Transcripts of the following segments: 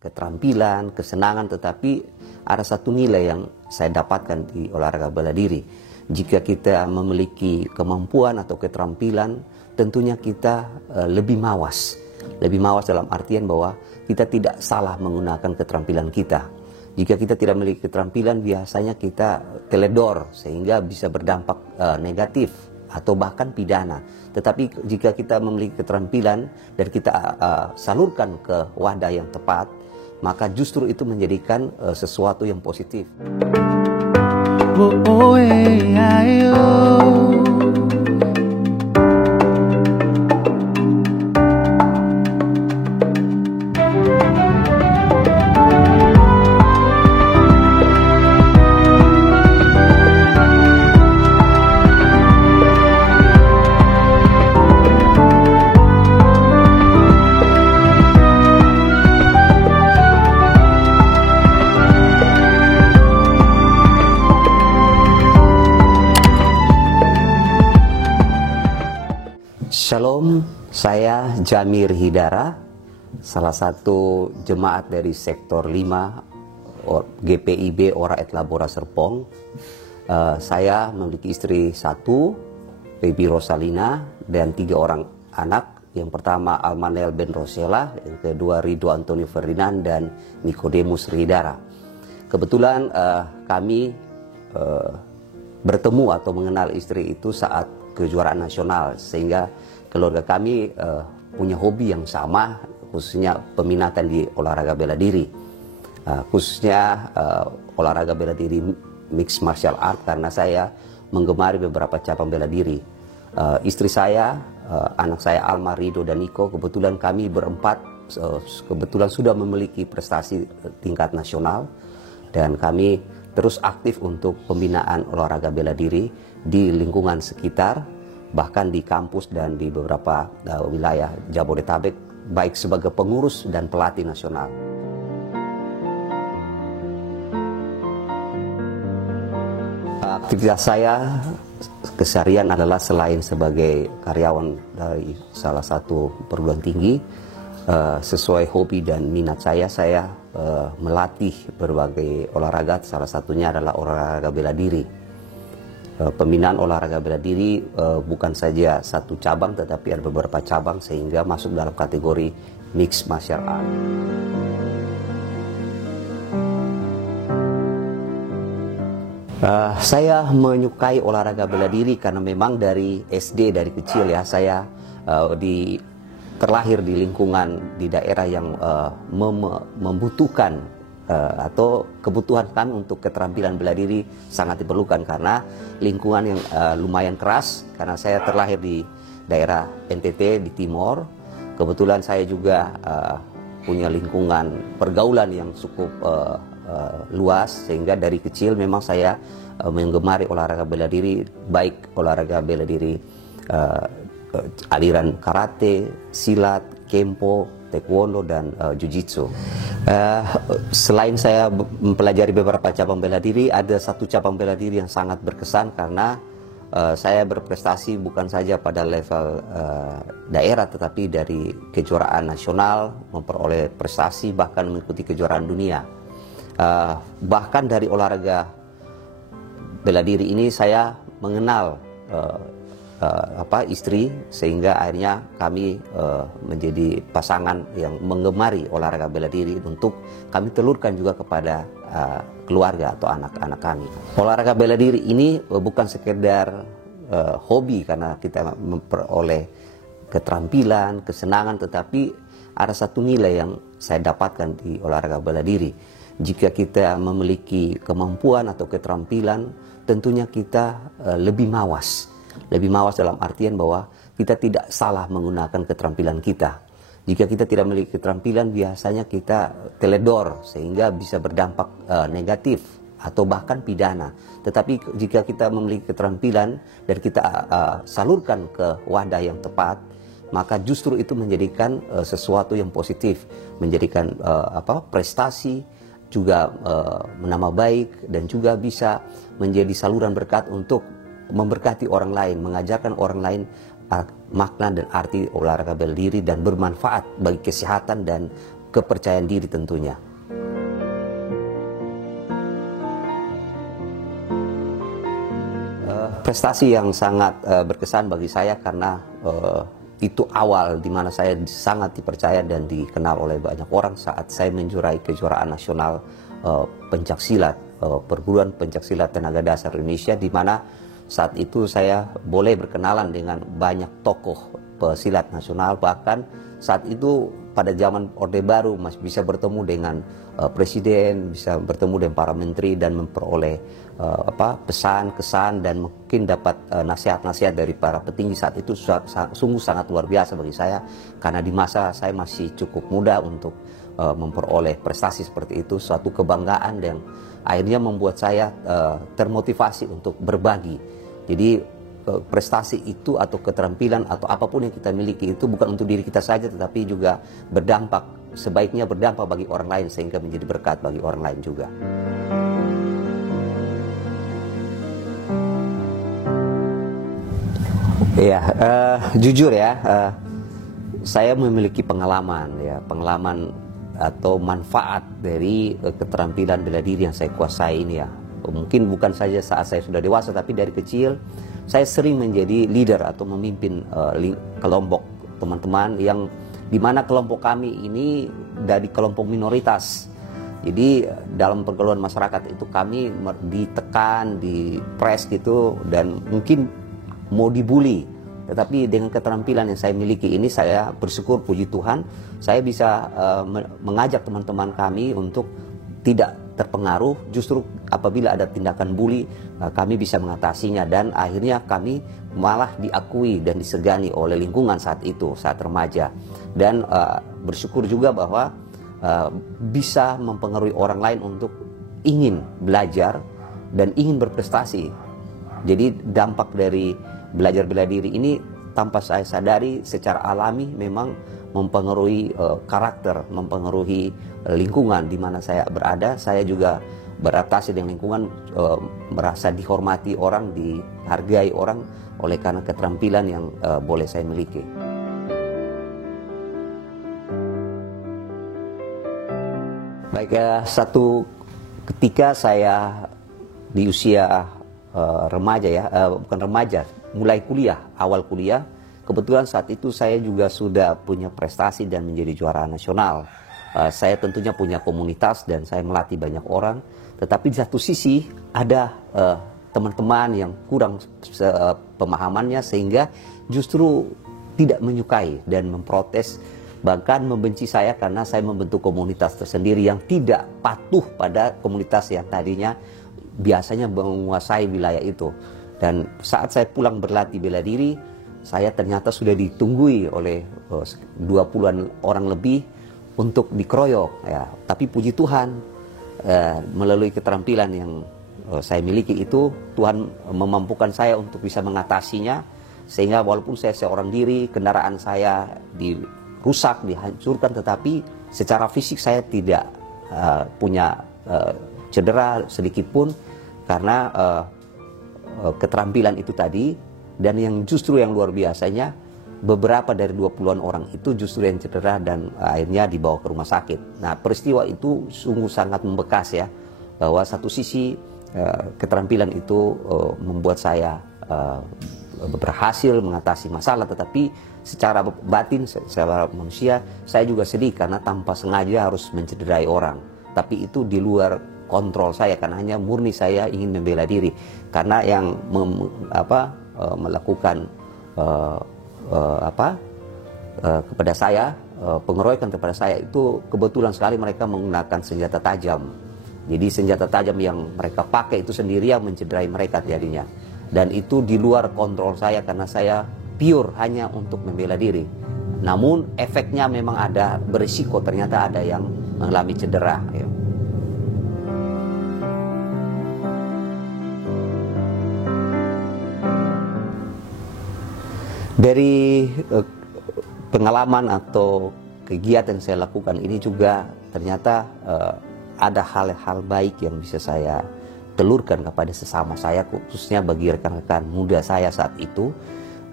keterampilan, kesenangan, tetapi ada satu nilai yang saya dapatkan di olahraga bela diri. Jika kita memiliki kemampuan atau keterampilan, tentunya kita lebih mawas. Lebih mawas dalam artian bahwa kita tidak salah menggunakan keterampilan kita. Jika kita tidak memiliki keterampilan, biasanya kita teledor sehingga bisa berdampak negatif atau bahkan pidana. Tetapi jika kita memiliki keterampilan dan kita salurkan ke wadah yang tepat, maka justru itu menjadikan sesuatu yang positif. Shalom, saya Jamir Hidara, salah satu jemaat dari sektor 5 GPIB Ora et Labora Serpong. Saya memiliki istri 1, Baby Rosalina, dan 3 orang anak. Yang pertama Almanel Ben Rosela, yang kedua Ridho Antonio Ferdinand, dan Nikodemus Hidara. Kebetulan kami bertemu atau mengenal istri itu saat kejuaraan nasional, sehingga keluarga kami punya hobi yang sama, khususnya peminatan di olahraga bela diri, khususnya olahraga bela diri mixed martial art, karena saya menggemari beberapa cabang bela diri. Istri saya, anak saya Alma, Ridho, dan Niko, kebetulan kami berempat kebetulan sudah memiliki prestasi tingkat nasional, dan kami terus aktif untuk pembinaan olahraga bela diri di lingkungan sekitar, bahkan di kampus dan di beberapa wilayah Jabodetabek, baik sebagai pengurus dan pelatih nasional. Aktivitas saya keseharian adalah selain sebagai karyawan dari salah satu perguruan tinggi, sesuai hobi dan minat saya melatih berbagai olahraga, salah satunya adalah olahraga bela diri. Pembinaan olahraga bela diri bukan saja satu cabang, tetapi ada beberapa cabang sehingga masuk dalam kategori mixed martial art. Saya menyukai olahraga bela diri karena memang dari SD, dari kecil ya, saya terlahir di lingkungan di daerah yang membutuhkan atau kebutuhan kami untuk keterampilan bela diri sangat diperlukan, karena lingkungan yang lumayan keras, karena saya terlahir di daerah NTT di Timor. Kebetulan saya juga punya lingkungan pergaulan yang cukup luas, sehingga dari kecil memang saya menggemari olahraga bela diri, baik olahraga bela diri aliran karate, silat, kempo, taekwondo, dan jiu-jitsu. Selain saya mempelajari beberapa cabang bela diri, ada satu cabang bela diri yang sangat berkesan karena saya berprestasi bukan saja pada level daerah, tetapi dari kejuaraan nasional, memperoleh prestasi, bahkan mengikuti kejuaraan dunia. Bahkan dari olahraga bela diri ini saya mengenal istri, sehingga akhirnya kami menjadi pasangan yang menggemari olahraga bela diri untuk kami telurkan juga kepada keluarga atau anak-anak kami. Olahraga bela diri ini bukan sekedar hobi karena kita memperoleh keterampilan, kesenangan, tetapi ada satu nilai yang saya dapatkan di olahraga bela diri. Jika kita memiliki kemampuan atau keterampilan, tentunya kita lebih mawas. Lebih mawas dalam artian bahwa kita tidak salah menggunakan keterampilan kita. Jika kita tidak memiliki keterampilan, biasanya kita teledor sehingga bisa berdampak negatif atau bahkan pidana. Tetapi jika kita memiliki keterampilan dan kita salurkan ke wadah yang tepat, maka justru itu menjadikan sesuatu yang positif, menjadikan prestasi, juga menambah baik, dan juga bisa menjadi saluran berkat untuk memberkati orang lain, mengajarkan orang lain makna dan arti olahraga bela diri, dan bermanfaat bagi kesehatan dan kepercayaan diri tentunya. Prestasi yang sangat berkesan bagi saya karena itu awal di mana saya sangat dipercaya dan dikenal oleh banyak orang saat saya menjuarai kejuaraan nasional pencaksilat, perguruan pencaksilat tenaga dasar Indonesia, di mana saat itu saya boleh berkenalan dengan banyak tokoh pesilat nasional. Bahkan saat itu pada zaman Orde Baru masih bisa bertemu dengan presiden, bisa bertemu dengan para menteri dan memperoleh pesan, kesan, dan mungkin dapat nasihat-nasihat dari para petinggi. Saat itu sungguh sangat luar biasa bagi saya, karena di masa saya masih cukup muda untuk memperoleh prestasi seperti itu. Suatu kebanggaan yang akhirnya membuat saya termotivasi untuk berbagi. Jadi prestasi itu atau keterampilan atau apapun yang kita miliki itu bukan untuk diri kita saja, tetapi juga berdampak, sebaiknya berdampak bagi orang lain sehingga menjadi berkat bagi orang lain juga. Ya, jujur ya, saya memiliki pengalaman atau manfaat dari keterampilan bela diri yang saya kuasai ini ya. Mungkin bukan saja saat saya sudah dewasa, tapi dari kecil saya sering menjadi leader atau memimpin kelompok teman-teman yang dimana kelompok kami ini dari kelompok minoritas. Jadi dalam pergaulan masyarakat itu kami ditekan, dipres gitu, dan mungkin mau dibully. Tetapi dengan keterampilan yang saya miliki ini, saya bersyukur, puji Tuhan, saya bisa mengajak teman-teman kami untuk tidak terpengaruh. Justru apabila ada tindakan bully, kami bisa mengatasinya, dan akhirnya kami malah diakui dan disegani oleh lingkungan saat itu, saat remaja. Dan bersyukur juga bahwa bisa mempengaruhi orang lain untuk ingin belajar dan ingin berprestasi. Jadi dampak dari belajar bela diri ini tanpa saya sadari secara alami memang mempengaruhi karakter, mempengaruhi lingkungan di mana saya berada. Saya juga beradaptasi dengan lingkungan, merasa dihormati orang, dihargai orang oleh karena keterampilan yang boleh saya miliki. Baik, satu ketika saya di usia remaja ya, bukan remaja, mulai kuliah, awal kuliah, kebetulan saat itu saya juga sudah punya prestasi dan menjadi juara nasional. Saya tentunya punya komunitas dan saya melatih banyak orang, tetapi di satu sisi ada teman-teman yang kurang pemahamannya sehingga justru tidak menyukai dan memprotes, bahkan membenci saya karena saya membentuk komunitas tersendiri yang tidak patuh pada komunitas yang tadinya biasanya menguasai wilayah itu. Dan saat saya pulang berlatih bela diri, saya ternyata sudah ditunggui oleh 20-an orang lebih untuk dikeroyok ya. Tapi puji Tuhan, melalui keterampilan yang saya miliki itu, Tuhan memampukan saya untuk bisa mengatasinya, sehingga walaupun saya seorang diri, kendaraan saya dirusak, dihancurkan, tetapi secara fisik saya tidak punya cedera sedikit pun karena keterampilan itu tadi. Dan yang justru yang luar biasanya, beberapa dari 20-an orang itu justru yang cedera dan akhirnya dibawa ke rumah sakit. Nah, peristiwa itu sungguh sangat membekas ya, bahwa satu sisi keterampilan itu membuat saya berhasil mengatasi masalah, tetapi secara batin, secara manusia, saya juga sedih karena tanpa sengaja harus mencederai orang. Tapi itu di luar kontrol saya, karena hanya murni saya ingin membela diri. Karena yang melakukan kepada saya, pengeroyokan kepada saya itu kebetulan sekali mereka menggunakan senjata tajam. Jadi senjata tajam yang mereka pakai itu sendiri yang mencederai mereka jadinya. Dan itu di luar kontrol saya karena saya pure hanya untuk membela diri. Namun efeknya memang ada berisiko, ternyata ada yang mengalami cedera ya. Dari pengalaman atau kegiatan yang saya lakukan ini juga ternyata ada hal-hal baik yang bisa saya telurkan kepada sesama saya, khususnya bagi rekan-rekan muda saya saat itu.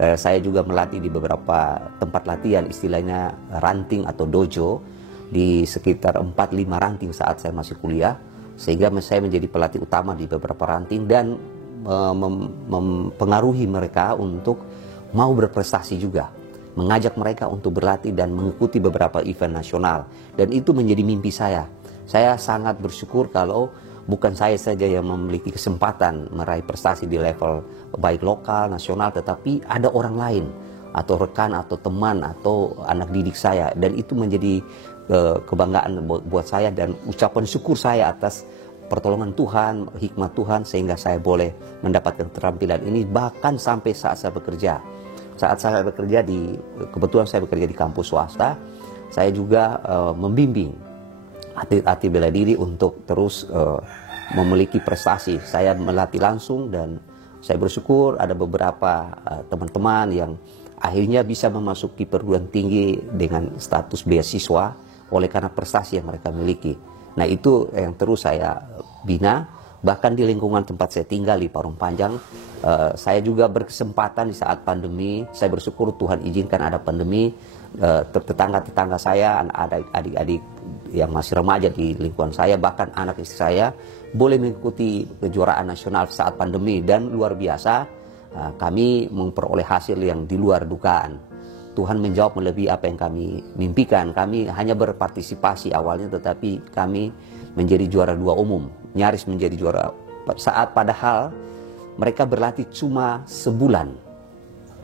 Saya juga melatih di beberapa tempat latihan, istilahnya ranting atau dojo, di sekitar 4-5 ranting saat saya masih kuliah, sehingga saya menjadi pelatih utama di beberapa ranting dan mempengaruhi mereka untuk mau berprestasi juga, mengajak mereka untuk berlatih dan mengikuti beberapa event nasional. Dan itu menjadi mimpi saya. Saya sangat bersyukur kalau bukan saya saja yang memiliki kesempatan meraih prestasi di level baik lokal, nasional, tetapi ada orang lain atau rekan atau teman atau anak didik saya, dan itu menjadi kebanggaan buat saya dan ucapan syukur saya atas pertolongan Tuhan, hikmat Tuhan, sehingga saya boleh mendapatkan keterampilan ini bahkan sampai saat saya bekerja. Saat saya bekerja kebetulan saya bekerja di kampus swasta, saya juga membimbing atlet-atlet bela diri untuk terus memiliki prestasi. Saya melatih langsung dan saya bersyukur ada beberapa teman-teman yang akhirnya bisa memasuki perguruan tinggi dengan status beasiswa oleh karena prestasi yang mereka miliki. Nah, itu yang terus saya bina. Bahkan di lingkungan tempat saya tinggal di Parung Panjang, saya juga berkesempatan di saat pandemi. Saya bersyukur Tuhan izinkan ada pandemi. Tetangga-tetangga saya, adik-adik yang masih remaja di lingkungan saya, bahkan anak istri saya boleh mengikuti kejuaraan nasional saat pandemi. Dan luar biasa, kami memperoleh hasil yang di luar dugaan. Tuhan menjawab melebihi apa yang kami mimpikan. Kami hanya berpartisipasi awalnya, tetapi kami menjadi juara 2 umum, nyaris menjadi juara saat padahal mereka berlatih cuma sebulan.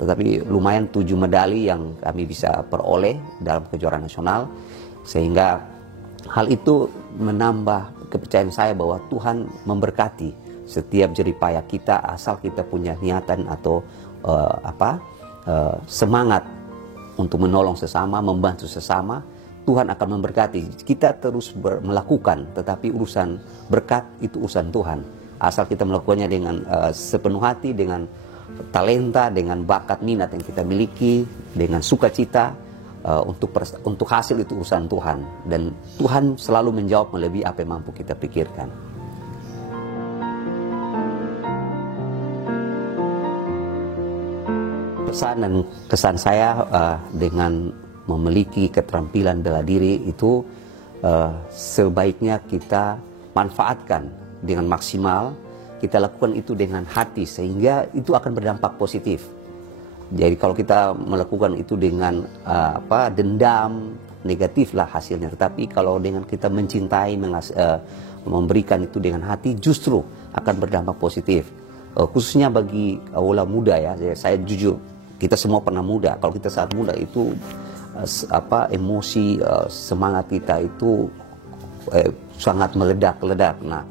Tetapi lumayan 7 medali yang kami bisa peroleh dalam kejuaraan nasional, sehingga hal itu menambah kepercayaan saya bahwa Tuhan memberkati setiap jeripaya kita asal kita punya niatan atau semangat untuk menolong sesama, membantu sesama. Tuhan akan memberkati. Kita terus melakukan, tetapi urusan berkat itu urusan Tuhan. Asal kita melakukannya dengan sepenuh hati, dengan talenta, dengan bakat minat yang kita miliki, dengan sukacita, untuk hasil itu urusan Tuhan. Dan Tuhan selalu menjawab melebihi apa yang mampu kita pikirkan. Pesan dan kesan saya dengan memiliki keterampilan bela diri itu sebaiknya kita manfaatkan dengan maksimal, kita lakukan itu dengan hati sehingga itu akan berdampak positif. Jadi kalau kita melakukan itu dengan dendam, negatif lah hasilnya. Tetapi kalau dengan kita mencintai, memberikan itu dengan hati, justru akan berdampak positif. Khususnya bagi aula muda ya, saya jujur, kita semua pernah muda. Kalau kita saat muda itu emosi, semangat kita itu sangat meledak-ledak. Nah,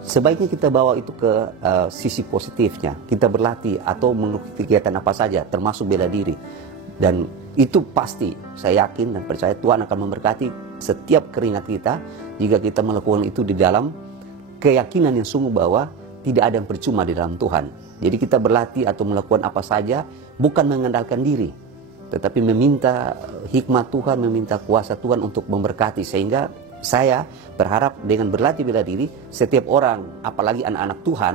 sebaiknya kita bawa itu ke sisi positifnya. Kita berlatih atau mengikuti kegiatan apa saja, termasuk bela diri. Dan itu pasti, saya yakin dan percaya Tuhan akan memberkati setiap keringat kita jika kita melakukan itu di dalam keyakinan yang sungguh bahwa tidak ada yang percuma di dalam Tuhan. Jadi kita berlatih atau melakukan apa saja bukan mengandalkan diri, tetapi meminta hikmat Tuhan, meminta kuasa Tuhan untuk memberkati. Sehingga saya berharap dengan berlatih bela diri, setiap orang, apalagi anak-anak Tuhan,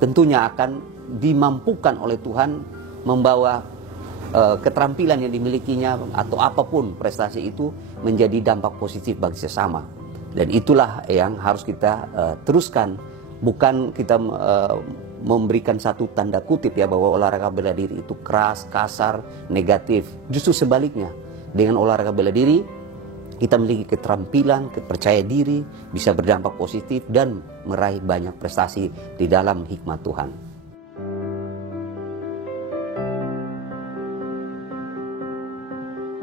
tentunya akan dimampukan oleh Tuhan membawa keterampilan yang dimilikinya atau apapun prestasi itu menjadi dampak positif bagi sesama. Dan itulah yang harus kita teruskan. Bukan kita memberikan satu tanda kutip ya bahwa olahraga bela diri itu keras, kasar, negatif. Justru sebaliknya, dengan olahraga bela diri kita memiliki keterampilan, percaya diri, bisa berdampak positif dan meraih banyak prestasi di dalam hikmat Tuhan.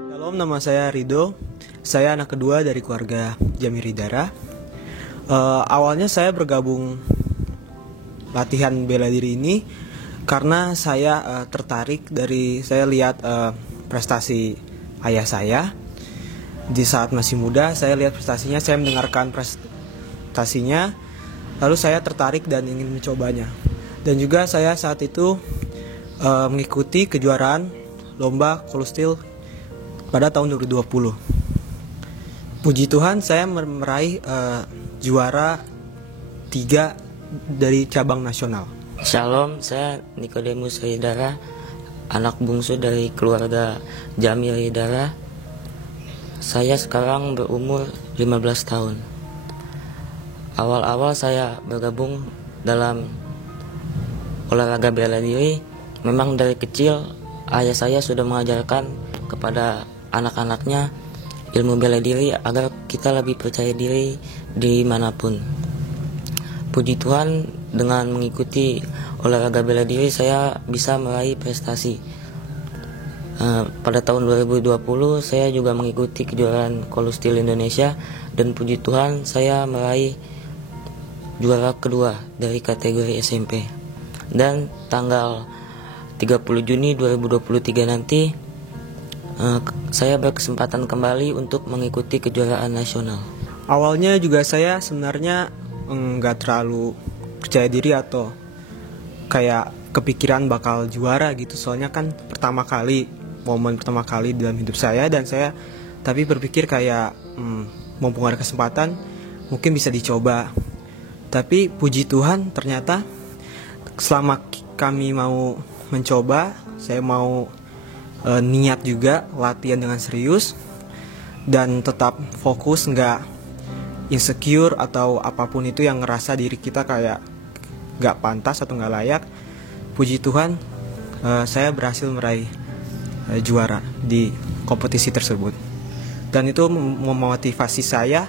Shalom, nama saya Rido. Saya anak kedua dari keluarga Jamiri Dara. Awalnya saya bergabung latihan bela diri ini karena saya tertarik dari saya lihat prestasi ayah saya di saat masih muda. Saya lihat prestasinya, saya mendengarkan prestasinya, lalu saya tertarik dan ingin mencobanya. Dan juga saya saat itu mengikuti kejuaraan lomba Kolostil pada tahun 2020. Puji Tuhan saya meraih juara 3 dari cabang nasional. Shalom, saya Nikodemus Hidara, anak bungsu dari keluarga Jamil Hidara. Saya sekarang berumur 15 tahun. Awal-awal saya bergabung dalam olahraga bela diri, memang dari kecil ayah saya sudah mengajarkan kepada anak-anaknya ilmu bela diri agar kita lebih percaya diri dimanapun. Puji Tuhan, dengan mengikuti olahraga bela diri saya bisa meraih prestasi. Pada tahun 2020 saya juga mengikuti kejuaraan Kolostil Indonesia dan puji Tuhan saya meraih juara kedua dari kategori SMP. Dan tanggal 30 Juni 2023 nanti saya berkesempatan kembali untuk mengikuti kejuaraan nasional. Awalnya juga saya sebenarnya nggak terlalu percaya diri atau kayak kepikiran bakal juara gitu, soalnya kan momen pertama kali dalam hidup saya, dan saya tapi berpikir kayak mumpung ada kesempatan mungkin bisa dicoba. Tapi puji Tuhan ternyata selama kami mau mencoba, saya mau niat juga latihan dengan serius dan tetap fokus, nggak insecure atau apapun itu yang ngerasa diri kita kayak nggak pantas atau nggak layak. Puji Tuhan saya berhasil meraih juara di kompetisi tersebut, dan itu memotivasi saya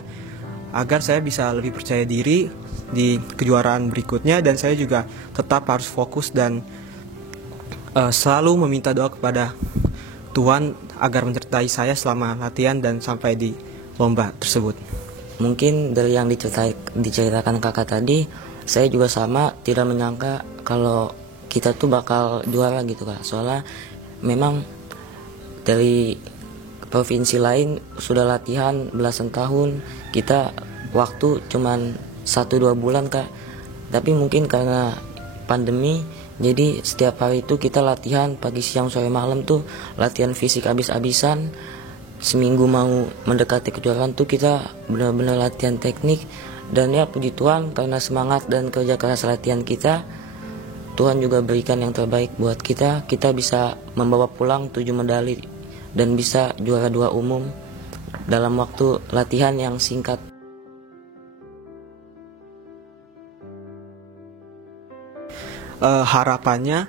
agar saya bisa lebih percaya diri di kejuaraan berikutnya, dan saya juga tetap harus fokus dan selalu meminta doa kepada Tuhan agar menyertai saya selama latihan dan sampai di lomba tersebut. Mungkin dari yang diceritakan kakak tadi, saya juga sama tidak menyangka kalau kita tuh bakal juara gitu kak. Soalnya memang dari provinsi lain sudah latihan belasan tahun, kita waktu cuman 1-2 bulan kak. Tapi mungkin karena pandemi, jadi setiap hari itu kita latihan pagi, siang, sore, malam tuh latihan fisik abis-abisan. Seminggu mau mendekati kejuaraan tuh kita benar-benar latihan teknik. Dan ya puji Tuhan, karena semangat dan kerja keras latihan kita, Tuhan juga berikan yang terbaik buat kita. Kita bisa membawa pulang 7 medali dan bisa juara 2 umum dalam waktu latihan yang singkat. Harapannya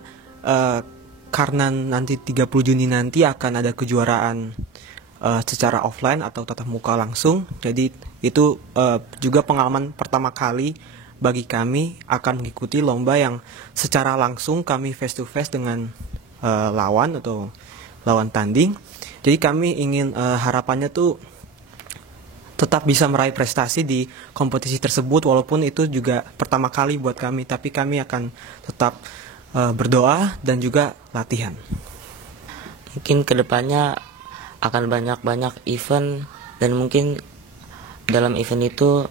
karena nanti 30 Juni nanti akan ada kejuaraan secara offline atau tatap muka langsung, jadi itu juga pengalaman pertama kali bagi kami akan mengikuti lomba yang secara langsung kami face to face dengan lawan atau lawan tanding. Jadi kami ingin harapannya tuh tetap bisa meraih prestasi di kompetisi tersebut, walaupun itu juga pertama kali buat kami, tapi kami akan tetap berdoa dan juga latihan. Mungkin kedepannya akan banyak-banyak event, dan mungkin dalam event itu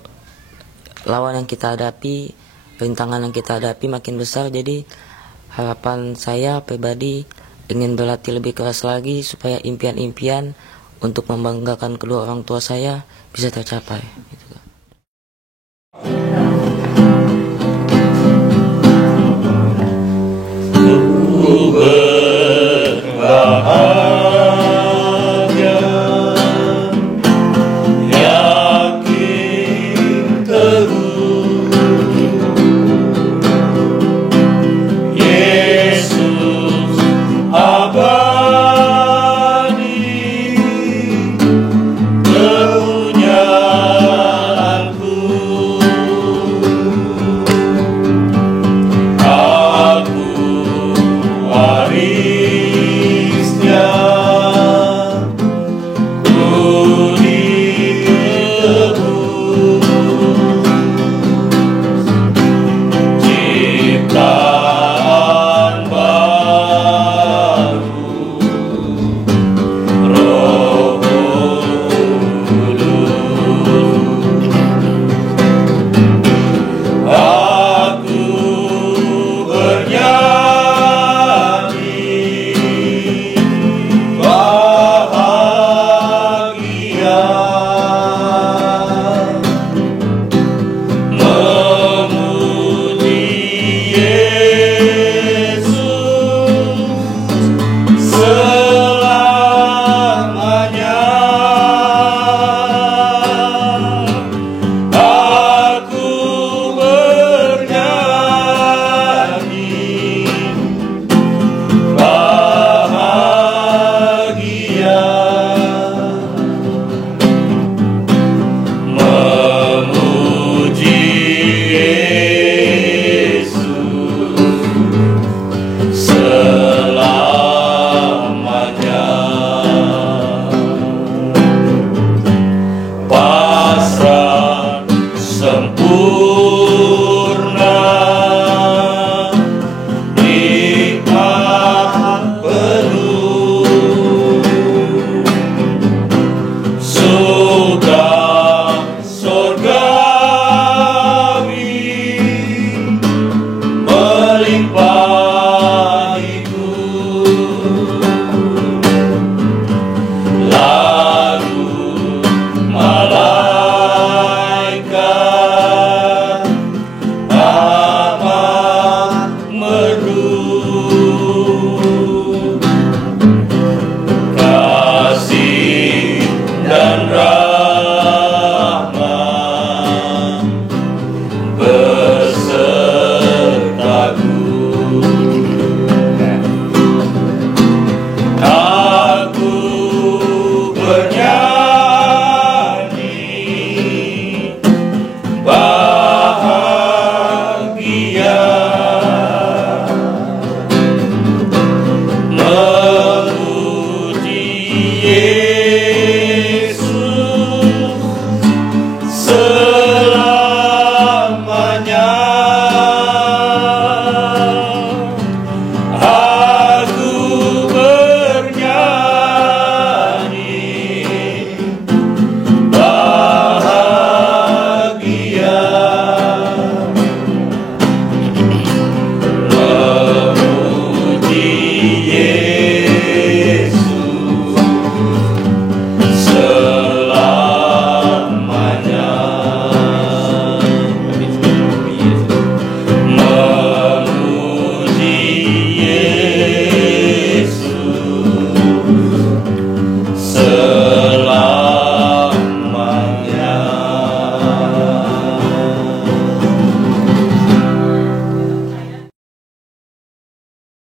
lawan yang kita hadapi, rintangan yang kita hadapi makin besar. Jadi harapan saya pribadi ingin berlatih lebih keras lagi supaya impian-impian untuk membanggakan kedua orang tua saya bisa tercapai gitu.